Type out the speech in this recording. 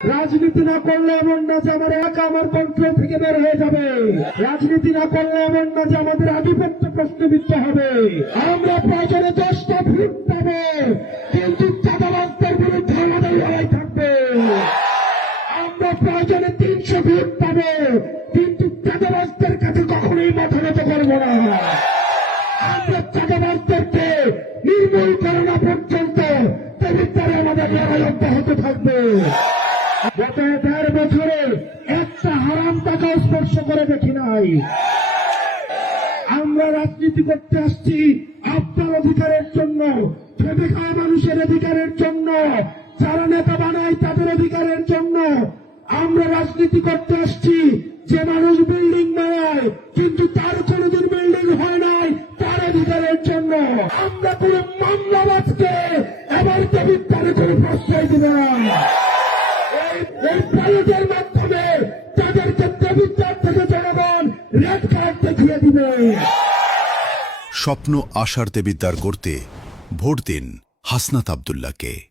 রাজনীতি না করলে এমন না যে আমার একা আমার কন্ট্রোল থেকে বের হয়ে যাবে। রাজনীতি না করলে এমন না যে আমাদের আধিপত্য প্রশ্নবিদ্ধ হবে। আমরা প্রয়োজনে দশটা ভোট পাবো কিন্তু চাঁদাবাজদের বিরুদ্ধে আমাদের লড়াই থাকবে। আমরা প্রয়োজনে তিনশো ভোট পাবো কিন্তু চাঁদাবাজদের কাছে কখনোই মাথা নত করব না। আমরা চাঁদাবাজদেরকে নির্মূল করা না পর্যন্ত পবিত্রে আমাদের লড়াই অব্যাহত থাকবে। গত দেড় বছরে একটা হারাম টাকা স্পর্শ করে দেখি নাই। আমরা রাজনীতি করতে আসছি আপনার অধিকারের জন্য খেটে খাওয়া মানুষের অধিকারের জন্য, যারা নেতা বানায় তাদের অধিকারের জন্য। আমরা রাজনীতি করতে আসছি, যে মানুষ বিল্ডিং বানায়, কিন্তু তার কোনোদিন বিল্ডিং হয় নাই তার অধিকারের জন্য। আমরা পুরো মামলাবাজকে এবার পবিত্রে কোনো প্রশ্রয় না। এই- মাধ্যমে তাদেরকে থেকে জনগণ রেড কার্ড দেখিয়ে দিবে। স্বপ্ন আশার দেবিদ্বার করতে ভোট দিন হাসনাত আবদুল্লাহকে।